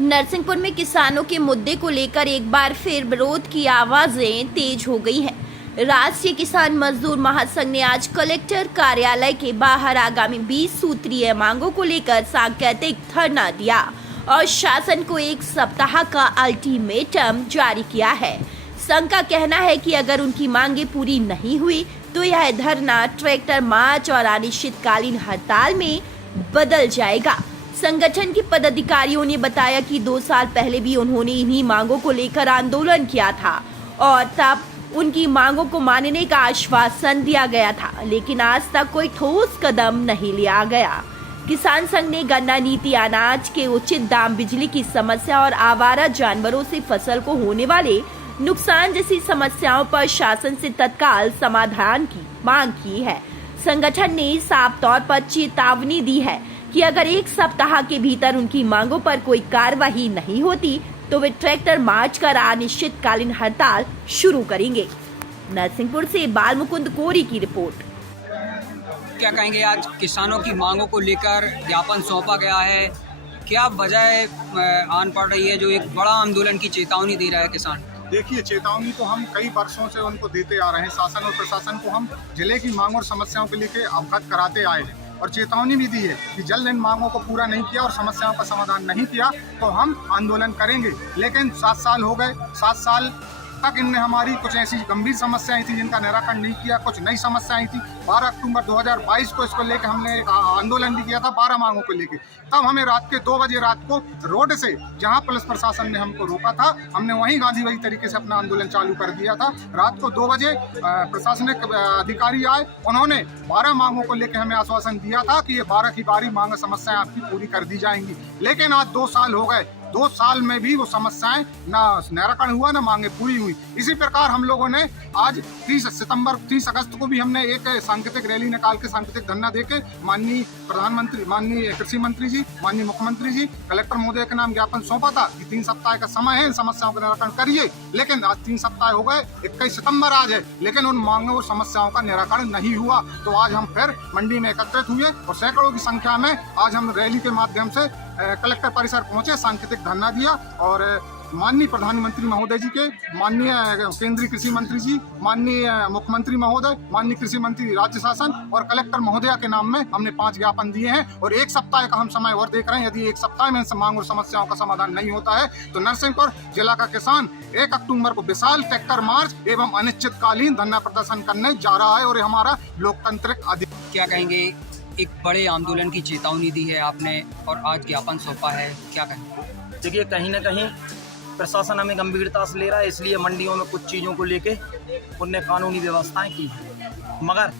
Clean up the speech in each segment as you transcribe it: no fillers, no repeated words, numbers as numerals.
नरसिंहपुर में किसानों के मुद्दे को लेकर एक बार फिर विरोध की आवाजें तेज हो गई हैं। राष्ट्रीय किसान मजदूर महासंघ ने आज कलेक्टर कार्यालय के बाहर आगामी 20 सूत्रीय मांगों को लेकर सांकेतिक धरना दिया और शासन को एक सप्ताह का अल्टीमेटम जारी किया है। संघ का कहना है कि अगर उनकी मांगे पूरी नहीं हुई तो यह धरना ट्रैक्टर मार्च और अनिश्चितकालीन हड़ताल में बदल जाएगा। संगठन के पदाधिकारियों ने बताया कि 2 साल पहले भी उन्होंने इन्हीं मांगों को लेकर आंदोलन किया था और तब उनकी मांगों को मानने का आश्वासन दिया गया था, लेकिन आज तक कोई ठोस कदम नहीं लिया गया। किसान संघ ने गन्ना नीति, अनाज के उचित दाम, बिजली की समस्या और आवारा जानवरों से फसल को होने वाले नुकसान जैसी समस्याओं पर शासन से तत्काल समाधान की मांग की है। संगठन ने साफ तौर पर चेतावनी दी है कि अगर 1 सप्ताह के भीतर उनकी मांगों पर कोई कार्रवाई नहीं होती तो वे ट्रैक्टर मार्च कर अनिश्चितकालीन हड़ताल शुरू करेंगे। नरसिंहपुर से बाल मुकुंद कोरी की रिपोर्ट। क्या कहेंगे, आज किसानों की मांगों को लेकर ज्ञापन सौंपा गया है, क्या वजह आन पड़ रही है जो एक बड़ा आंदोलन की चेतावनी दे रहा है किसान? देखिए, चेतावनी तो हम कई वर्षों से उनको देते आ रहे हैं। शासन और प्रशासन को हम जिले की मांग और समस्याओं को लेकर अवगत कराते आए हैं और चेतावनी भी दी है कि जल्द इन मांगों को पूरा नहीं किया और समस्याओं का समाधान नहीं किया तो हम आंदोलन करेंगे। लेकिन 7 साल हो गए, 7 साल तक इनने हमारी कुछ ऐसी गंभीर समस्याएं थी जिनका निराकरण नहीं किया, कुछ नई समस्याएं थी। 12 अक्टूबर 2022 को इसको लेकर हमने एक आंदोलन भी किया था 12 मांगों को लेकर। तब हमें रात के 2 बजे रात को रोड से, जहां पुलिस प्रशासन ने हमको रोका था, हमने वहीं गांधी तरीके से अपना आंदोलन चालू कर दिया था। रात को 2 बजे प्रशासनिक अधिकारी आए, उन्होंने 12 मांगों को लेकर हमें आश्वासन दिया था कि ये 12 की 12 मांग समस्याएं आपकी पूरी कर दी जाएंगी। लेकिन आज 2 साल हो गए, 2 साल में भी वो समस्याएं ना निराकरण हुआ, ना मांगे पूरी हुई। इसी प्रकार हम लोगों ने आज 30 अगस्त को भी हमने एक सांकेतिक रैली निकाल के सांकेतिक धरना देके माननीय प्रधानमंत्री, माननीय कृषि मंत्री जी, माननीय मुख्यमंत्री जी, कलेक्टर महोदय के नाम ज्ञापन सौंपा था कि 3 सप्ताह का समय है, इन समस्याओं का निराकरण करिए। लेकिन आज 3 सप्ताह हो गए, 21 सितम्बर आज है, लेकिन उन मांगों और समस्याओं का निराकरण नहीं हुआ। तो आज हम फिर मंडी में एकत्रित हुए और सैकड़ों की संख्या में आज हम रैली के माध्यम से कलेक्टर परिसर पहुंचे, सांकेतिक धरना दिया और माननीय प्रधानमंत्री महोदय जी के, माननीय केंद्रीय कृषि मंत्री जी, माननीय मुख्यमंत्री महोदय, माननीय कृषि मंत्री राज्य शासन और कलेक्टर महोदया के नाम में हमने 5 ज्ञापन दिए हैं और 1 सप्ताह का हम समय और देख रहे हैं। यदि 1 सप्ताह में मांग और समस्याओं का समाधान नहीं होता है तो नरसिंहपुर जिला का किसान 1 अक्टूबर को विशाल ट्रैक्टर मार्च एवं अनिश्चितकालीन धरना प्रदर्शन करने जा रहा है और हमारा लोकतांत्रिक अधिकार। क्या कहेंगे, एक बड़े आंदोलन की चेतावनी दी है आपने और आज ज्ञापन सौंपा है, क्या कहेंगे? देखिए, कहीं ना कहीं प्रशासन हमें गंभीरता से ले रहा है, इसलिए मंडियों में कुछ चीज़ों को लेके उनने कानूनी व्यवस्थाएं की हैं। मगर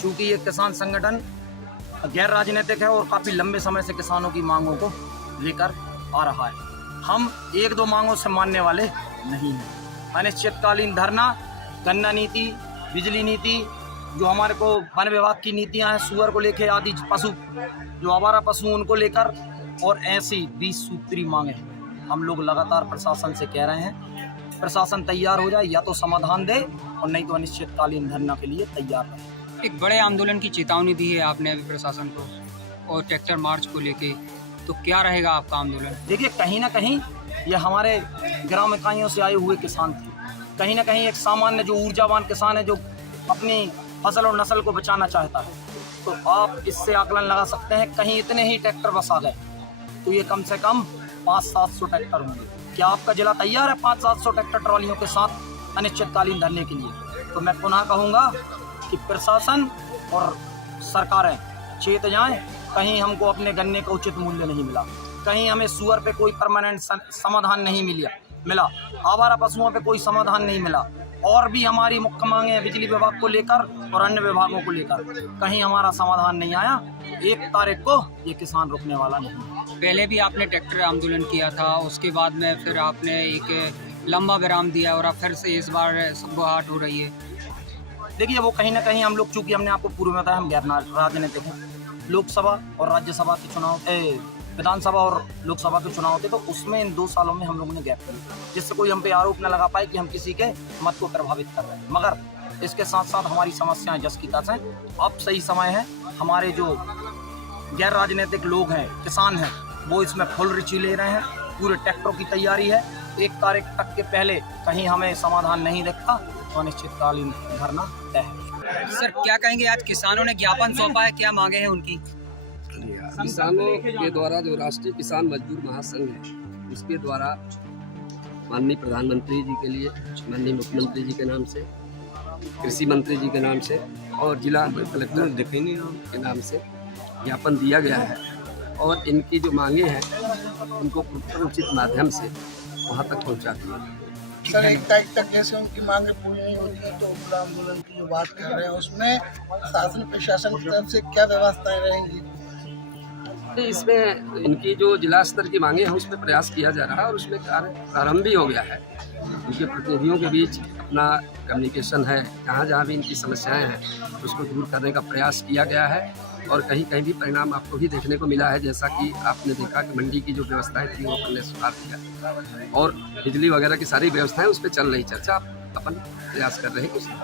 चूंकि ये किसान संगठन गैर राजनीतिक है और काफ़ी लंबे समय से किसानों की मांगों को लेकर आ रहा है, हम 1-2 मांगों से मानने वाले नहीं हैं। अनिश्चितकालीन धरना, गन्ना नीति, बिजली नीति, जो हमारे को वन विभाग की नीतियां हैं, सुअर को लेकर आदि पशु, जो आवारा पशु, उनको लेकर और ऐसी 20 सूत्री मांगे हैं। हम लोग लगातार प्रशासन से कह रहे हैं प्रशासन तैयार हो जाए, या तो समाधान दे और नहीं तो अनिश्चितकालीन धरना के लिए तैयार रहे। एक बड़े आंदोलन की चेतावनी दी है आपने अभी प्रशासन को और ट्रैक्टर मार्च को लेके, तो क्या रहेगा आपका आंदोलन? देखिए, कहीं ना कहीं ये हमारे ग्राम इकाइयों से आए हुए किसान थे, कहीं ना कहीं एक सामान्य जो ऊर्जावान किसान है जो अपनी फसल और नस्ल को बचाना चाहता है, तो आप इससे आकलन लगा सकते हैं कहीं इतने ही ट्रैक्टर बस आ गए तो ये कम से कम 500-700 ट्रैक्टर होंगे। क्या आपका जिला तैयार है 500-700 ट्रैक्टर ट्रॉलियों के साथ अनिश्चितकालीन धरने के लिए? तो मैं पुनः कहूँगा कि प्रशासन और सरकारें चेत जाएं, कहीं हमको अपने गन्ने का उचित मूल्य नहीं मिला, कहीं हमें सुअर पे कोई परमानेंट समाधान नहीं मिला, आवारा पशुओं पे कोई समाधान नहीं मिला, और भी हमारी मुख्य मांगे हैं बिजली विभाग को लेकर और अन्य विभागों को लेकर, कहीं हमारा समाधान नहीं आया। 1 तारीख को ये किसान रुकने वाला नहीं। पहले भी आपने ट्रैक्टर आंदोलन किया था, उसके बाद में फिर आपने एक लंबा विराम दिया और अब फिर से इस बार संभवाहट हो रही है। देखिए, वो कहीं ना कहीं हम लोग, चूँकि हमने आपको पूर्व में बताया हम गैर राजनीतिक हैं, लोकसभा और राज्यसभा के चुनाव, विधानसभा और लोकसभा के चुनाव थे, तो उसमें इन 2 सालों में हम लोगों ने गैप किया, जिससे कोई हम पे आरोप न लगा पाए कि हम किसी के मत को प्रभावित कर रहे हैं। मगर इसके साथ साथ हमारी समस्याएं जस की तस हैं। अब सही समय है, हमारे जो गैर राजनीतिक लोग हैं, किसान हैं, वो इसमें फुल रुचि ले रहे हैं पूरे ट्रैक्टरों की तैयारी है। 1 तारीख तक के पहले कहीं हमें समाधान नहीं दिखता तो अनिश्चितकालीन धरना तय है। सर क्या कहेंगे, आज किसानों ने ज्ञापन सौंपा है, क्या मांगे हैं उनकी? किसानों के द्वारा जो राष्ट्रीय किसान मजदूर महासंघ है उसके द्वारा माननीय प्रधानमंत्री जी के लिए, माननीय मुख्यमंत्री जी के नाम से, कृषि मंत्री जी के नाम से और जिला कलेक्टर के नाम से ज्ञापन दिया गया है और इनकी जो मांगे हैं उनको उचित माध्यम से वहाँ तक पहुँचा दिया। सर 1 तारीख तक जैसे उनकी मांगे पूरी नहीं होती है तो उग्र आंदोलन की जो बात कर रहे हैं उसमें शासन प्रशासन की तरफ से क्या व्यवस्थाएं रहेंगी? इसमें इनकी जो जिला स्तर की मांगे हैं उस पर प्रयास किया जा रहा है और उसमें कार्य प्रारंभ भी हो गया है। उनके प्रतिनिधियों के बीच अपना कम्युनिकेशन है, जहाँ जहाँ भी इनकी समस्याएं हैं उसको दूर करने का प्रयास किया गया है और कहीं कहीं भी परिणाम आपको भी देखने को मिला है। जैसा कि आपने देखा कि मंडी की जो व्यवस्थाएं थी वो अपन ने सुधार किया और बिजली वगैरह की सारी व्यवस्थाएं उस पर चल रही, चर्चा अपन प्रयास कर रहे हैं।